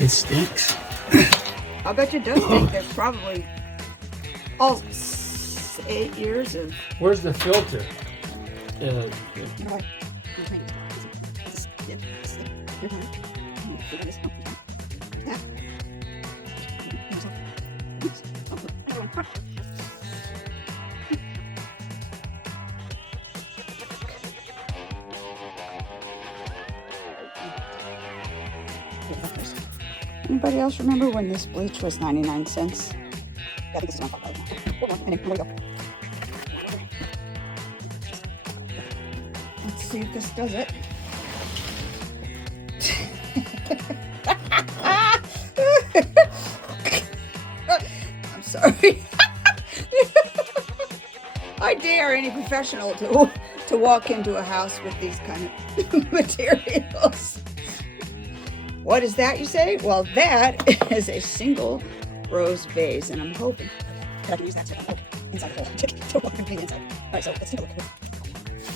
It stinks. I bet you it does stink. There's probably all 8 years of. Where's the filter? Anybody else remember when this bleach was 99 cents? I think this is on right now. Hold on, here we go. Let's see if this does it. I'm sorry. I dare any professional to walk into a house with these kind of materials. What is that, you say? Well, that is a single rose vase, and I'm hoping that I can use that to poke inside the hole to walk into the inside. All right, so let's take a look.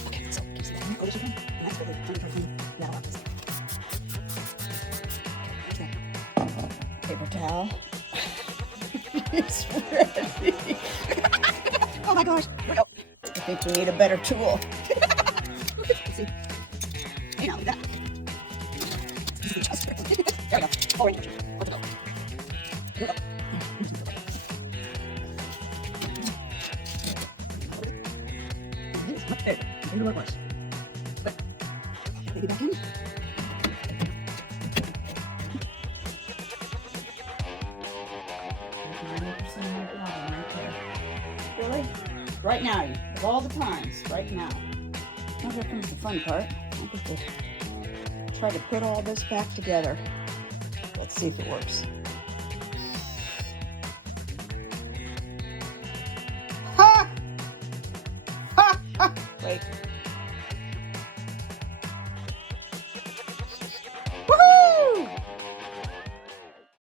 Okay, so can you see that? Oh, this one, and that's for the clean that off. Okay, paper towel. It's ready. Oh my gosh! I think we need a better tool. Let's see. Hey, now that. There we go. Orange. Let's go. Here we go. There. I wonder what it was. But maybe back in. Really? Right now, of all the times, right now. Now here comes the fun part. I get to try to put all this back together. Let's see if it works. Ha! Ha! Ha! Wait.